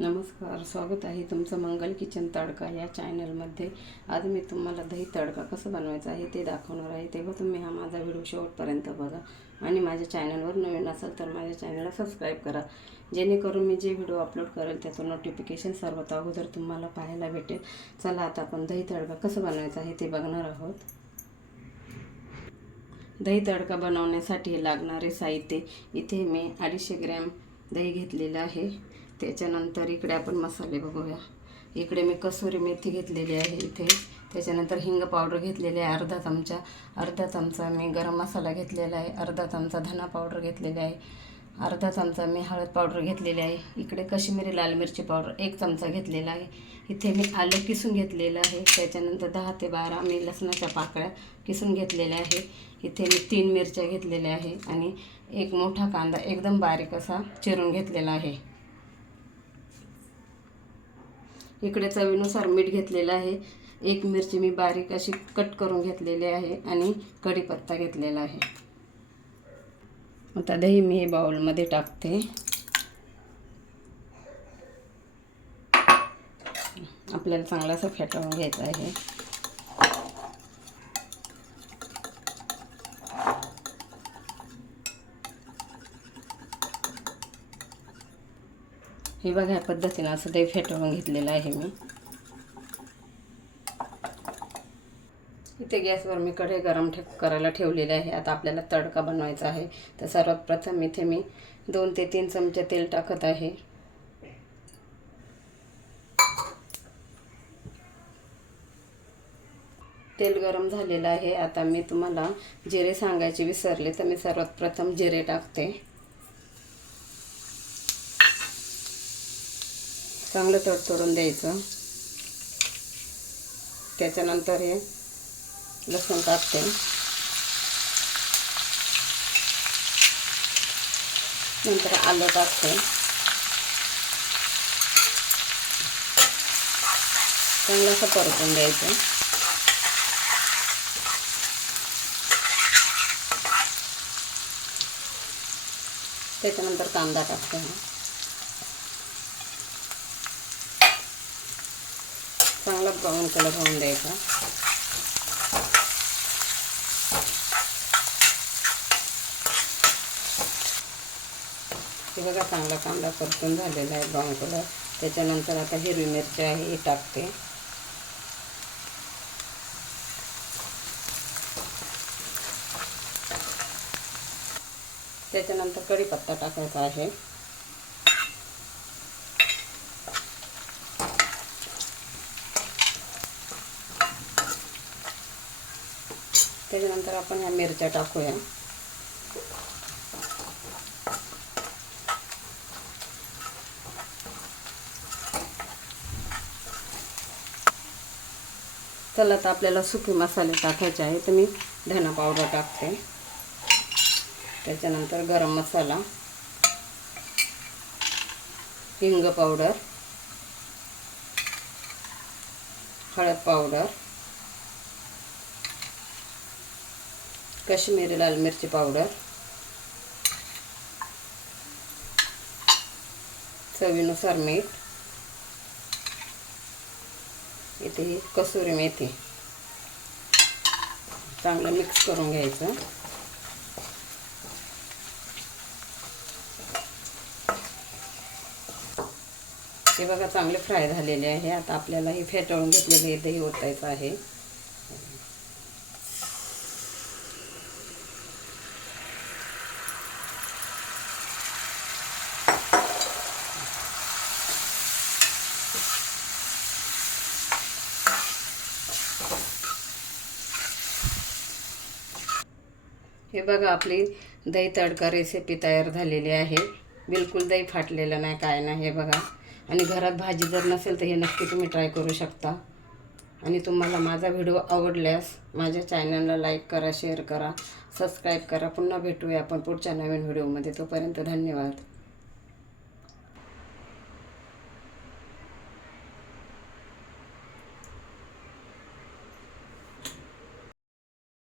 नमस्कार स्वागत आहे तुमचं मंगल किचन तडका या चॅनलमध्ये. आज मी तुम्हाला दही तडका कसं बनवायचं आहे ते दाखवणार आहे. तेव्हा तुम्ही हा माझा व्हिडिओ शेवटपर्यंत बघा आणि माझ्या चॅनलवर नवीन असाल तर माझ्या चॅनलला सबस्क्राईब करा. जेणेकरून मी जे व्हिडिओ अपलोड करेल त्याचं नोटिफिकेशन सर्वात अगोदर तुम्हाला पाहायला भेटेल. चला आता आपण दही तडका कसं बनवायचं आहे ते बघणार आहोत. दही तडका बनवण्यासाठी लागणारे साहित्य. इथे मी अडीचशे ग्रॅम दही घेतलेलं आहे. त्याच्यानंतर इकडे आपण मसाले बघूया. इकडे मी कसुरी मेथी घेतलेली आहे इथे. त्याच्यानंतर हिंग पावडर घेतलेली आहे अर्धा चमचा. अर्धा चमचा मी गरम मसाला घेतलेला आहे. अर्धा चमचा धना पावडर घेतलेला आहे. अर्धा चमचा मी हळद पावडर घेतलेली आहे. इकडे कश्मीरी लाल मिरची पावडर एक चमचा घेतलेला आहे. इथे मी आलं किसून घेतलेलं आहे. त्याच्यानंतर दहा ते बारा मी लसणाच्या पाकळ्या किसून घेतलेल्या आहे. इथे मी तीन मिरच्या घेतलेल्या आहे आणि एक मोठा कांदा एकदम बारीक असा चिरून घेतलेला आहे. इकडे चवीनुसार मीठ घेतलेलं आहे. एक मिरची मी बारीक अशी कट करून घेतलेली आहे आणि कढीपत्ता घेतलेला आहे. आता दही मी हे बाउलमध्ये टाकते. आपल्याला चांगला असा फेटाळून घ्यायचा आहे. हे बघा ह्या पद्धतीनं असं ते फेटवून घेतलेलं आहे मी. इथे गॅसवर मी कढई गरम ठे करायला ठेवलेली आहे. आता आपल्याला तडका बनवायचा आहे. तर सर्वात प्रथम इथे मी दोन ते तीन चमचे तेल टाकत आहे. तेल गरम झालेलं आहे. आता मी तुम्हाला जिरे सांगायचे विसरले तर मी सर्वात प्रथम जिरे टाकते. चांगलं तडतडून द्यायचं. त्याच्यानंतर हे लसूण टाकते नंतर आलं टाकते चांगलं असं परतून द्यायचं त्याच्यानंतर कांदा टाकते. चांगला ब्राऊन कलर होऊन द्यायचा हे बघा चांगला कांदा परतून झालेला आहे ब्राऊन कलर त्याच्यानंतर आता हिरवी मिरची आहे ही टाकते त्याच्यानंतर कढीपत्ता टाकायचा आहे त्याच्यानंतर आपण ह्या मिरच्या टाकूया. चला तर आपल्याला सुके मसाले टाकायचे आहे तर मी धना पावडर टाकते. त्याच्यानंतर गरम मसाला. हिंग पावडर. हळद पावडर. कश्मीरी लाल मिरची पावडर चवीनुसार मीठ इथे ही कसुरी मेथी. चांगलं मिक्स करून घ्यायचं. हे बघा चांगले फ्राय झालेले आहे. आता आपल्याला हे फेटवून घेतलेले दही ओतायचं आहे. हे बघा आपली दही तडका रेसिपी तयार झालेली आहे. बिलकुल दही फाटलेलं नाही काय नाही हे बघा. आणि घरात भाजी जर नसेल तर हे नक्की तुम्ही ट्राय करू शकता. आणि तुम्हाला माझा व्हिडिओ आवडल्यास माझ्या चॅनलला लाईक करा शेअर करा सबस्क्राईब करा. पुन्हा भेटूया आपण पुढच्या नवीन व्हिडिओमध्ये तोपर्यंत धन्यवाद.